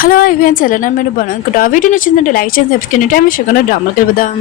Hello ఐవియన్స్ ఎలా మీరు బాగున్నాను వీడియో నచ్చిందంటే లైక్ చేసి సబ్స్క్రైబ్ టైం విషయంలో డ్రామాకి వెళ్దాం.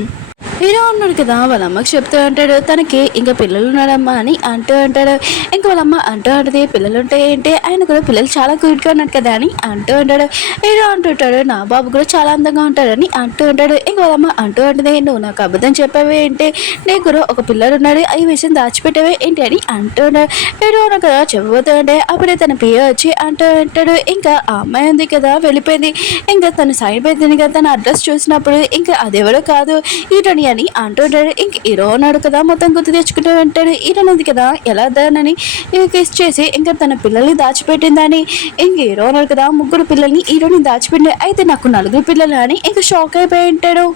హీరో ఉన్నాడు కదా, వాళ్ళ అమ్మకి చెప్తూ ఉంటాడు తనకి ఇంకా పిల్లలు ఉన్నారమ్మా అని అంటూ ఉంటాడు. ఇంకా వాళ్ళ అమ్మ అంటూ ఉంటుంది పిల్లలు ఉంటే ఏంటి, ఆయన కూడా పిల్లలు చాలా క్యూట్గా ఉన్నారు కదా అని అంటూ ఉంటాడు. హీరో అంటుంటాడు నా బాబు కూడా చాలా అందంగా ఉంటాడని అంటూ ఉంటాడు. ఇంకా వాళ్ళ అమ్మ అంటూ ఉంటుంది నువ్వు నాకు అబద్ధం చెప్పావే ఏంటి, నీకు కూడా ఒక పిల్లలు ఉన్నాడు ఈ విషయం దాచిపెట్టావే ఏంటి అని అంటూ ఉంటాడు. హీరో ఉన్నాడు కదా చెప్పబోతూ ఉంటే అప్పుడే తన పియ వచ్చి అంటూ ఉంటాడు ఇంకా ఆ అమ్మాయి ఉంది కదా వెళ్ళిపోయింది, ఇంకా తను సాగిపోయింది కదా, తన అడ్రస్ చూసినప్పుడు ఇంకా అదెవరో కాదు ఈరని అని అంటుంటాడు. ఇంక హీరో ఉన్నాడు కదా మొత్తం గుర్తు తెచ్చుకుంటూ ఉంటాడు. హీరోన్ ఉంది కదా ఎలా దానని కిస్ చేసి ఇంకా తన పిల్లల్ని దాచిపెట్టిందని. ఇంక హీరో ఉన్నాడు కదా ముగ్గురు పిల్లల్ని హీరోని దాచిపెట్టి అయితే నాకు నలుగురు పిల్లలు అని ఇంకా షాక్ అయిపోయి ఉంటాడు.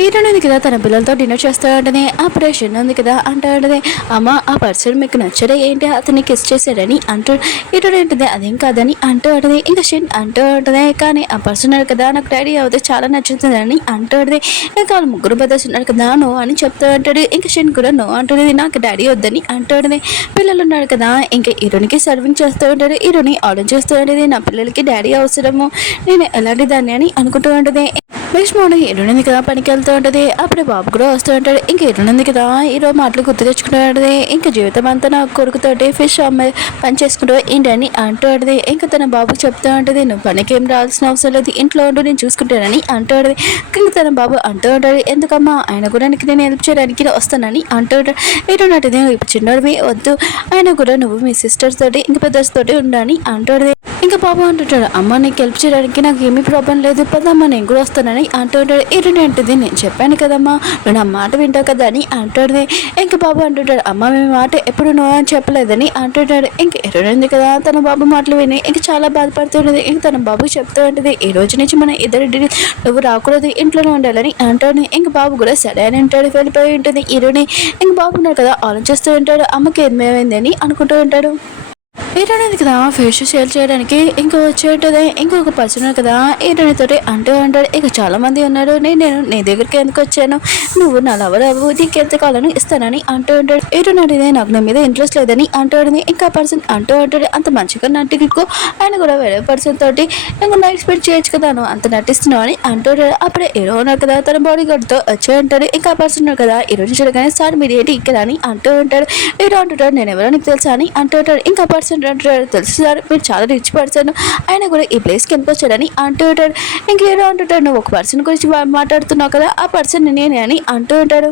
హీరోయిన్ ఉంది కదా తన పిల్లలతో డిన్నర్ చేస్తూ ఉంటుంది. అప్పుడే షెన్ ఉంది కదా అంటూ ఉంటుంది అమ్మ ఆ పర్సన్ మీకు నచ్చడే ఏంటి, అతన్ని కిస్ చేశాడని అంటూ హీరోయిన్ ఉంటుంది అదేం కాదని అంటూ ఉంటుంది. ఇంకా షెన్ అంటూ ఉంటుంది కానీ ఆ పర్సన్ ఉన్నారు కదా నాకు డాడీ అవుతే చాలా నచ్చుతుందని అంటూ ఉంటుంది. ఇంకా వాళ్ళు ముగ్గురు బ్రదర్స్ ఉన్నారు కదా నో అని చెప్తూ ఉంటాడు. ఇంకా షెన్ కూడా నో అంటుంది నాకు డాడీ వద్దని అంటూ ఉంటుంది. పిల్లలు ఉన్నారు కదా ఇంకా హీరోయిన్కి సర్వింగ్ చేస్తూ ఉంటాడు. హీరోని ఆర్డర్ చేస్తూ ఉంటుంది నా పిల్లలకి డాడీ అవసరము, నేను ఎలాంటి దాన్ని అని అనుకుంటూ ఉంటుంది. నెక్స్ట్ మార్నింగ్ హీరోయిన్ కదా పనికి వెళ్తూ ఉంటుంది. అప్పుడే బాబు కూడా వస్తూ ఉంటాడు. ఇంక హీరోయిన్ కదా హీరో మాటలు గుర్తు తెచ్చుకుంటూ ఉంటుంది. ఇంకా జీవితం అంతా నా కొడుకుతోటి ఫిష్ అమ్మాయి పని చేసుకుంటూ ఏంటని అంటూ ఉంటుంది. ఇంకా తన బాబుకి చెప్తూ ఉంటుంది నువ్వు పనికి ఏం రావాల్సిన అవసరం లేదు, ఇంట్లో ఉంటూ నేను చూసుకుంటానని అంటూ ఉంటుంది. ఇంకా తన బాబు అంటూ ఉంటాడు ఎందుకమ్మా ఆయన కూడా నేను హెల్ప్ చేయడానికి వస్తానని అంటూ ఉంటాడు. హీరోయిన్ అంటే ఇప్పుడు చిన్నవి వద్దు, ఆయన కూడా నువ్వు మీ సిస్టర్స్ తోటి ఇంకా పెద్దర్స్ తోటి ఉండని అంటాడు. ఇంకా బాబు అంటుంటాడు అమ్మ నీకు హెల్ప్ చేయడానికి నాకు ఏమీ ప్రాబ్లం లేదు, పదమ్మా నేను కూడా వస్తానని అంటుంటాడు. హీరోయిన్ అంటుంది నేను చెప్పాను కదమ్మా నువ్వు నా మాట వింటావు కదా అని అంటాడు. ఇంకా బాబు అంటుంటాడు అమ్మ మీ మాట ఎప్పుడు నువ్వు అని చెప్పలేదని అంటుంటాడు. ఇంక హీరోయిన్ ఉంది కదా తన బాబు మాటలు విని ఇంకా చాలా బాధపడుతుంటుంది. ఇంక తన బాబు చెప్తూ ఉంటుంది ఈ రోజు నుంచి మన ఇద్దరు నువ్వు రాకూడదు ఇంట్లోనే ఉండాలని అంటాడు. ఇంక బాబు కూడా సరే అని ఉంటాడు వెళ్ళిపోయి ఉంటుంది. హీరోని ఇంక బాబు ఉన్నాడు కదా ఆలోచిస్తూ ఉంటాడు అమ్మకి ఏమైందని అనుకుంటూ ఉంటాడు. హీరోయిన్ కదా ఫేస్ షేర్ చేయడానికి ఇంకా వచ్చేటది ఇంకొక పర్సన్ కదా హీరోయిన్ తోటి అంటూ ఉంటాడు ఇక చాలా మంది ఉన్నారు నేను నీ దగ్గరికి ఎందుకు వచ్చాను, నువ్వు నా లవర్ అవ్వు నీకు ఎంత కావాలని ఇస్తానని అంటూ ఉంటాడు. హీరోయిన్ అడిగితే నాకు నా మీద ఇంట్రెస్ట్ లేదని అంటాడు. ఇంకా పర్సన్ అంటూ ఉంటాడు అంత మంచిగా నటికు ఆయన కూడా వేరే పర్సన్ తోటి ఇంకా నైట్ స్పెండ్ చేయొచ్చు కదా నువ్వు అంత నటిస్తున్నావు అని అంటాడు. అప్పుడే హీరో ఉన్నారు కదా తన బాడీ గార్డ్తో వచ్చే ఉంటాడు. ఇంకా పర్సన్ ఉన్నారు కదా హీరోయిన్ చూడగానే సార్ మీరు ఏంటి ఇక్కడ అని అంటూ ఉంటాడు. హీరో అంటుంటాడు నేను ఎవరో నీకు తెలుసా అని అంటుంటాడు. ఇంకా పర్సన్ తెలుసు సార్ మీరు చాలా రిచ్ పర్సన్, ఆయన కూడా ఈ ప్లేస్కి ఎందుకు వచ్చాడని అంటూ ఉంటాడు. ఇంక హీరో అంటుంటాడు నువ్వు ఒక పర్సన్ గురించి మాట్లాడుతున్నావు కదా ఆ పర్సన్ నేనే అని అంటూ ఉంటాడు.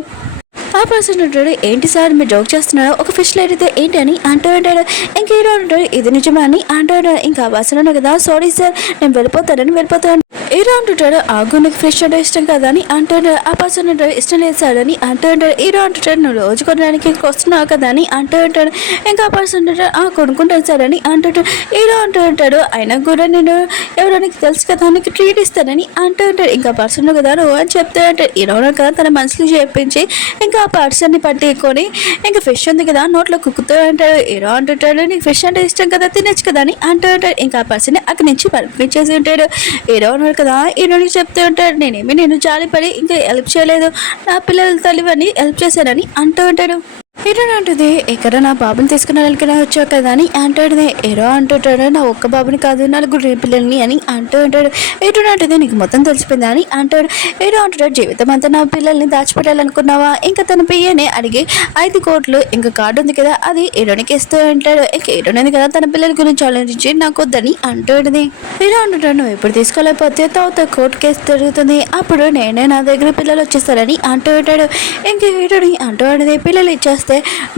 ఆ పర్సన్ ఉంటాడు ఏంటి సార్ మీరు జోక్ చేస్తున్నాడు ఒక ఫిష్ అయితే ఏంటి అని అంటూ ఉంటాడు. ఇంక హీరో ఉంటాడు ఇది నిజమా అని అంటూ ఉంటాడు. ఇంకా ఆ పర్సన్ ఉన్నాడు కదా సారీ సార్ నేను వెళ్ళిపోతాను. హీరో అంటుంటాడు ఆగు నీకు ఫిష్ అంటే ఇష్టం కదా అని అంటుంటాడు. ఆ పర్సన్ ఉంటాడు ఇష్టం లేదు సార్ అని అంటూ ఉంటాడు. హీరో అంటుంటాడు నువ్వు రోజు కొనడానికి వస్తున్నావు కదా అని అంటూ ఉంటాడు. ఇంకా ఆ పర్సన్ ఉంటాడు కొనుక్కుంటాను సార్ అని అంటుంటాడు. హీరో అంటూ ఉంటాడు అయినా కూడా నేను ఎవరో నీకు తెలుసు కదా నీకు ట్రీట్ ఇస్తానని అంటూ ఉంటాడు. ఇంకా పర్సన్ కదా నువ్వు అని చెప్తూ ఉంటాడు. హీరో కదా తన మనసులో చేపించి ఇంకా ఆ పర్సన్ని పట్టుకొని ఇంకా ఫిష్ ఉంది కదా నోట్లో కుక్కుతూ ఉంటాడు. హీరో అంటుంటాడు నీకు ఫిష్ అంటే ఇష్టం కదా తినచ్చు కదా అని అంటూ ఉంటాడు. ఇంకా ఆ పర్సన్ని అక్కడి నుంచి పంపించేసి ఉంటాడు. హీరో ఉన్నాడు కదా హీరోనికి చెప్తూ ఉంటాడు నేను జాలిపడి ఇంకా హెల్ప్ చేయలేదు, నా పిల్లల తల్లివని హెల్ప్ చేశానని అంటూ ఉంటాడు. హీరోయిన్ అంటుంది ఇక్కడ నా బాబుని తీసుకుని వెళ్ళిన వచ్చావు కదా అని అంటాడు. హీరో అంటుంటాడు నా ఒక్క బాబుని కాదు నలుగురు పిల్లల్ని అని అంటూ ఉంటాడు. హీరోయిన్ అంటుంది నీకు మొత్తం తెలిసిపోయిందా అని అంటాడు. హీరో అంటుంటాడు జీవితం అంతా నా పిల్లల్ని దాచిపెట్టాలనుకున్నావా, ఇంకా తన పియ్యనే అడిగి 5 కోట్లు ఇంకా కార్డు ఉంది కదా అది హీరోనికి ఇస్తూ ఉంటాడు. ఇంకా హీరోయిన్ ఉంది కదా తన పిల్లల గురించి ఆలోచించి నాకు వద్దని అంటుంది. హీరో అంటుంటాడు నువ్వు ఎప్పుడు తీసుకోలేకపోతే తర్వాత కోర్టు కేసు తిరుగుతుంది, అప్పుడు నేనే నా దగ్గర పిల్లలు వచ్చేస్తారని అంటూ ఉంటాడు. ఇంకా హీరోని అంటూ ఉంటుంది పిల్లలు ఇచ్చేస్తే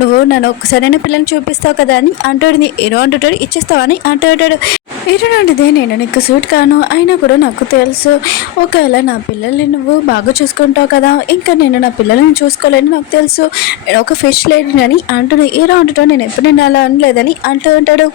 నువ్వు నన్ను ఒక్కసారైన పిల్లల్ని చూపిస్తావు కదా అని అంటాడు. హీరో అంటుంటాడు ఇచ్చేస్తావని అంటాడు. హీరో అంటే నేను నీకు సూట్ కాను అయినా కూడా నాకు తెలుసు ఒకవేళ నా పిల్లల్ని నువ్వు బాగా చూసుకుంటావు కదా ఇంకా నేను నా పిల్లల్ని చూసుకోలేని నాకు తెలుసు నేను ఒక ఫిష్ లేడీ అని అంటుంది. హీరో అంటుంటాడు నేను ఎప్పుడు నేను అలా అనలేదని అంటూ ఉంటాడు.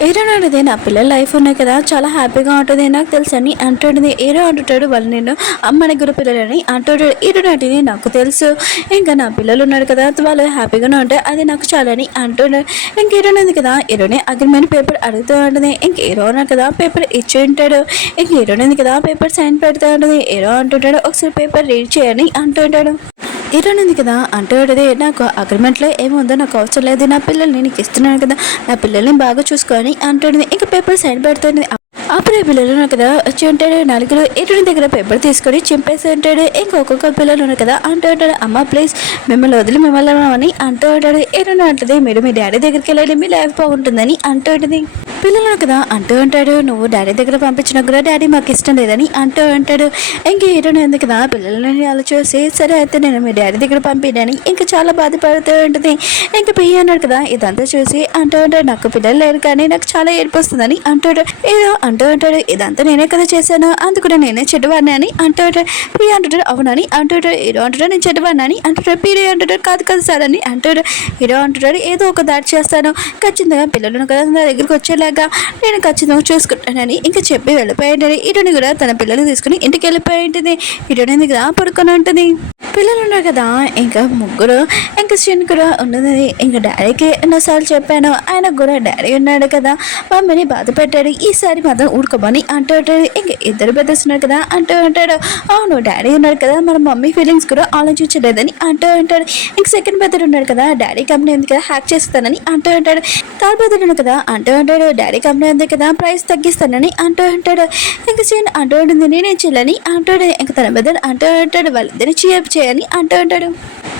హీరో అనేది నా పిల్లల లైఫ్ ఉన్నాయి కదా చాలా హ్యాపీగా ఉంటుంది నాకు తెలుసు అని అంటుంటుంది. హీరో అంటుంటాడు వాళ్ళు నేను అమ్మని గురు పిల్లలని అంటుంటాడు. హీరో అంటే నాకు తెలుసు ఇంకా నా పిల్లలు ఉన్నారు కదా వాళ్ళు హ్యాపీగానే ఉంటాయి అది నాకు చాలా అని అంటున్నాడు. ఇంక హీరో ఉంది కదా హీరోనే అగ్రిమెంట్ పేపర్ అడుగుతూ ఉంటుంది. ఇంక హీరో ఉన్నారు కదా పేపర్ ఇచ్చి ఉంటాడు. ఇంక హీరో ఉంది కదా పేపర్ సైన్ పెడుతూ ఉంటుంది. హీరో అంటుంటాడు ఒకసారి పేపర్ రీడ్ చేయని అంటుంటాడు. హీరోయిన్ ఉంది కదా అంటాడు నాకు అగ్రిమెంట్లో ఏముందో నాకు అవసరం లేదు, నా పిల్లల్ని నీకు ఇస్తున్నాను కదా నా పిల్లల్ని బాగా చూసుకొని అంటుంది. ఇంకా పేపర్ సైన్ పెడుతుంది. అప్పుడే పిల్లలు ఉన్నారు కదా వచ్చి ఉంటాడు. నలుగురు ఎటువంటి దగ్గర పేపర్ తీసుకొని చింపేసి ఉంటాడు. ఇంకొక పిల్లలు ఉన్నారు కదా అంటూ ఉంటాడు, అమ్మ ప్లీజ్ మిమ్మల్ని వదిలి మిమ్మల్ని అని అంటూ ఉంటాడు. ఏదైనా అంటది, మీరు మీ డాడీ దగ్గరికి వెళ్ళండి, మీ లైఫ్ బాగుంటుందని అంటూ ఉంటుంది. పిల్లలు కదా అంటూ ఉంటాడు, నువ్వు డాడీ దగ్గర పంపించినా కూడా డాడీ మాకు ఇష్టం లేదని అంటూ ఉంటాడు. ఇంక హీరోయిన్ ఉంది కదా పిల్లలని అలా చూసి, సరే అయితే నేను మీ డాడీ దగ్గర పంపిడని ఇంకా చాలా బాధపడుతూ ఉంటుంది. ఇంకా పియ్య అన్నాడు కదా ఇదంతా చూసి అంటూ ఉంటాడు, నాకు పిల్లలు లేరు కానీ నాకు చాలా ఏడుపు వస్తుందని అంటాడు. ఏదో అంటూ ఉంటాడు, ఇదంతా నేనే కదా చేశాను, అందుకు నేనే చెడ్డవాడిని అని అంటూ ఉంటాడు. పియ్య అంటుంటాడు, అవునని అంటుంటాడు. హీరో అంటుంటాడు, నేను చెడ్డవాడిని అని అంటుంటాడు. పీరియో అంటుంటాడు, కాదు కదా సార్ అని అంటాడు. హీరో అంటుంటాడు, ఏదో ఒక దాడి చేస్తాను, ఖచ్చితంగా పిల్లలను కదా నా దగ్గరికి వచ్చేలాగా నేను ఖచ్చితంగా చూసుకుంటానని ఇంకా చెప్పి వెళ్ళిపోయాడని. హీరోని కూడా తన పిల్లల్ని తీసుకుని ఇంటికి వెళ్ళిపోయి ఉంటుంది. హీరోని కదా పడుకొని ఉంటుంది. పిల్లలు ఉన్నారు కదా ఇంకా ముగ్గురు, ఇంకా సీన్ కూడా ఉన్నది. ఇంకా డాడీకి ఎన్నోసార్లు చెప్పాను, ఆయనకు కూడా డాడీ ఉన్నాడు కదా, మమ్మీని బాధ పెట్టాడు, ఈసారి మాత్రం ఊడుకోమని అంటూ ఉంటాడు. ఇంక ఇద్దరు బ్రదర్స్ ఉన్నారు కదా అంటూ ఉంటాడు, అవును డాడీ ఉన్నాడు కదా మన మమ్మీ ఫీలింగ్స్ కూడా ఆలోచించలేదని అంటూ ఉంటాడు. ఇంక సెకండ్ బ్రదర్ ఉన్నాడు కదా, డాడీ కంపెనీ ఉంది కదా హ్యాక్ చేస్తానని అంటూ ఉంటాడు. థర్డ్ బ్రదర్ ఉన్నాడు కదా అంటూ ఉంటాడు, డాడీ కంపెనీ ఉంది కదా ప్రైస్ తగ్గిస్తానని అంటూ ఉంటాడు. ఇంక సీన్ అంటూ ఉంటుంది, నేనేం చేయాలని అంటాడు. ఇంక తన బ్రదర్ అంటూ ఉంటాడు, వాళ్ళిద్దరిని చేయని అంటూ ఉంటాడు.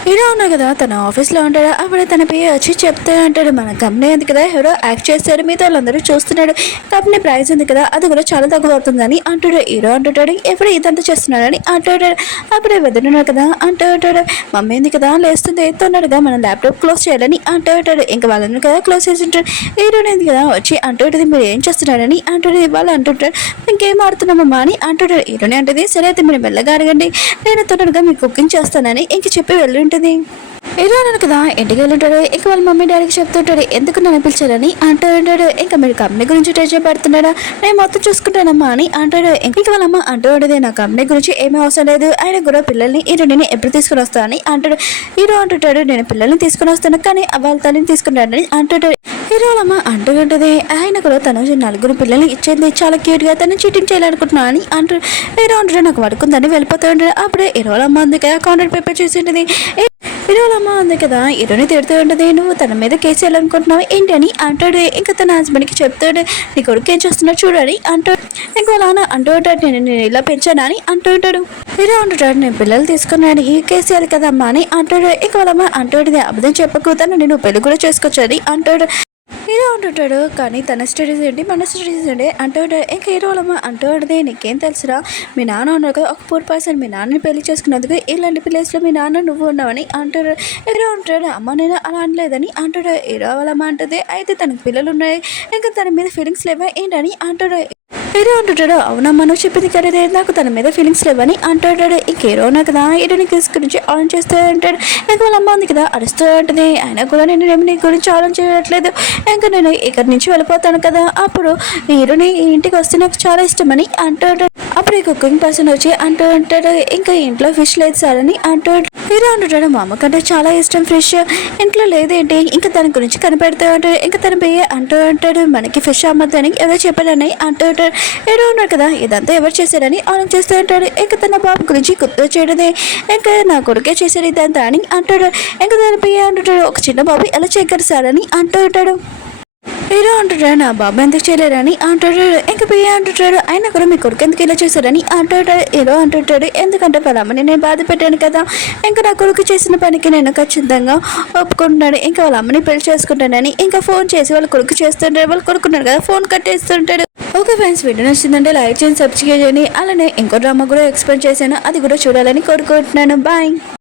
హీరో ఉన్నాడు కదా తన ఆఫీస్లో ఉంటాడు. అప్పుడు తన పేరు వచ్చి చెప్తూ ఉంటాడు, మన కంపెనీ ఉంది కదా హీరో యాక్ట్ చేస్తాడు, మిగతా వాళ్ళందరూ చూస్తున్నాడు, కంపెనీ ప్రైస్ ఉంది కదా అది కూడా చాలా తక్కువ అవుతుందని అంటాడు. హీరో అంటుంటాడు, ఎప్పుడు ఇదంతా చేస్తున్నాడని అంటాడు. అప్పుడే వెదరున్నాడు కదా అంటూ ఉంటాడు, మమ్మీ ఉంది కదా లేస్తుంది ఎత్తున్నాడుగా మన ల్యాప్టాప్ క్లోజ్ చేయాలని అంటూ ఉంటాడు. ఇంకా వాళ్ళని కదా క్లోజ్ చేసి ఉంటాడు. హీరోని ఉంది కదా వచ్చి అంటూ ఉంటుంది, మీరు ఏం చేస్తున్నాడని అంటాడు. వాళ్ళు అంటుంటాడు, ఇంకేం ఆడుతున్నామమ్మా అని అంటాడు. హీరోని అంటుంది, సరే అయితే మీరు మెల్లగా అడగండి, నేను తొందరగా మీకు కుకింగ్ చేస్తానని ఇంక చెప్పి వెళ్ళి ఉంటుంది. ఏదో అన్నాడు కదా ఇంటికి వెళ్ళుంటాడు. ఇక వాళ్ళ మమ్మీ డాడీకి చెప్తుంటాడు, ఎందుకు నన్ను పిలిచారని అంటూ ఉంటాడు. ఇంకా మీరు కంపెనీ గురించి టెన్షన్ పెడుతున్నాడా, నేను మొత్తం చూసుకుంటానమ్మా అని అంటాడు. ఇంక వాళ్ళ అమ్మ అంటూ ఉంటుంది, నా కంపెనీ గురించి ఏమీ అవసరం లేదు, ఆయన కూడా పిల్లల్ని హీరోని ఎప్పుడు తీసుకుని వస్తా అని అంటాడు. హీరో అంటుంటాడు, నేను పిల్లల్ని తీసుకుని వస్తాను కానీ వాళ్ళ తల్లిని తీసుకుంటాడని అంటుంటాడు. హీరో వాళ్ళ అమ్మ అంటూ ఉంటుంది, ఆయన కూడా తను నలుగురు పిల్లల్ని ఇచ్చేది చాలా క్యూట్గా తను చీటింగ్ చేయాలనుకుంటున్నా అని అంటాడు. హీరో అంటాడు, నాకు పడుకుందని వెళ్ళిపోతూ ఉంటాడు. అప్పుడే హీరో వాళ్ళ అమ్మ అందుకే కాంట్రాక్ట్ పేపర్ చూసి ఉంటుంది. హీరోలమ్మ ఉంది కదా హీరోని తిడుతూ ఉంటుంది, నువ్వు తన మీద కేసు వేయాలనుకుంటున్నావు ఏంటి అని అంటాడు. ఇంకా తన హస్బెండ్కి చెప్తాడు, నీ కొడుకు ఏం చేస్తున్నాడు చూడని అంటాడు. ఇంకో నాన్న అంటూ ఉంటాడు, నేను ఇలా పెంచాను అని అంటూ ఉంటాడు. హీరో అంటుంటాడు, నేను పిల్లలు తీసుకున్నాను ఈ కేసు వేయాలి కదమ్మా అని అంటాడు. ఇంకో వాళ్ళమ్మ అంటూ ఉంటుంది, అబద్ధం చెప్పకూడదు నేను పెళ్లి కూడా చేసుకోవచ్చని అంటాడు. హీరో అంటుంటాడు, కానీ తన స్టడీస్ ఏంటి మన స్టడీస్ ఏంటి అంటాడు. ఇంకా హీరో వాళ్ళమ్మ అంటూ ఉంటుంది, నీకేం తెలుసురా, మీ నాన్న ఉన్నారు కదా ఒక పూర్ పర్సన్, మీ నాన్నని పెళ్లి చేసుకున్నందుకు ఇలాంటి ప్లేస్లో మీ నాన్న నువ్వు ఉన్నావని అంటాడు. హీరో అంటాడు, అమ్మ నేను అలా అనలేదని అంటాడు. హీరో వాళ్ళమ్మ అంటుంది, అయితే తనకు పిల్లలు ఉన్నాయి ఇంకా తన మీద ఫీలింగ్స్ లేవా ఏంటని అంటాడు. హీరో అంటుంటాడు, అవునమ్మా నువ్వు చెప్పింది కరెక్టే, నాకు తన మీద ఫీలింగ్స్ లేవని అంటాడు. ఇంక హీరో ఉన్నా కదా హీరోని కేసు గురించి ఆలోచన చేస్తూ ఉంటాడు. ఇంకా వాళ్ళ అమ్మ ఉంది కదా అరుస్తూ ఉంటుంది, అయినా కూడా నేను నీ గురించి ఆలోచన చేయట్లేదు, ఇంకా నేను ఇక్కడి నుంచి వెళ్ళిపోతాను కదా, అప్పుడు హీరోని ఇంటికి వస్తే నాకు చాలా ఇష్టమని అంటాడు. అప్పుడు ఈ కుకింగ్ పర్సన్ వచ్చి అంటూ ఉంటాడు, ఇంకా ఇంట్లో ఫిష్ లేదు సార్ అని అంటాడు. హీరో అంటుంటాడు, మా అమ్మకంటే చాలా ఇష్టం ఫిష్, ఇంట్లో లేదేంటి, ఇంకా దాని గురించి కనిపెడుతూ ఉంటాడు. ఇంకా తన బియ్య అంటూ ఉంటాడు, మనకి ఫిష్ అమ్మద్దని ఎవరో చెప్పాడని అంటూ ఉంటాడు. ఏడో ఉన్నాడు కదా ఇదంతా ఎవరు చేశారని ఆలోచన చేస్తూ ఉంటాడు. ఇంకా తన బాబు గురించి గుర్తు చేయడమే, ఇంకా నా కొడుకే చేశాడు ఇదంతా అని అంటాడు. ఇంకా తన బియ్య అంటుంటాడు, ఒక చిన్న బాబు ఎలా చేయగలరు సార్ అని అంటూ ఉంటాడు. హీరో అంటుంటాడు, నా బాబు ఎందుకు చేయలేరని అంటాడు. ఇంకా పియ్య అంటుంటాడు, ఆయన కూడా మీ కొడుకు ఎందుకు ఇలా చేశారని అంటుంటాడు. హీరో అంటుంటాడు, ఎందుకంటే వాళ్ళ అమ్మని నేను బాధ పెట్టాను కదా, ఇంకా నా కొడుకు చేసిన పనికి నేను ఖచ్చితంగా ఒప్పుకుంటున్నాడు, ఇంకా వాళ్ళ అమ్మని పెళ్లి చేసుకుంటానని ఇంకా ఫోన్ చేసి వాళ్ళ కొడుకు చేస్తుంటాడు. వాళ్ళు కొడుకున్నాడు కదా ఫోన్ కట్టేస్తుంటాడు. ఓకే ఫ్రెండ్స్, వీడియో నచ్చిందంటే లైక్ చేయండి, సబ్స్క్రైబ్ చేయండి. అలానే ఇంకో డ్రామా కూడా ఎక్స్ప్లెయిన్ చేశాను, అది కూడా చూడాలని కోరుకుంటున్నాను. బాయ్.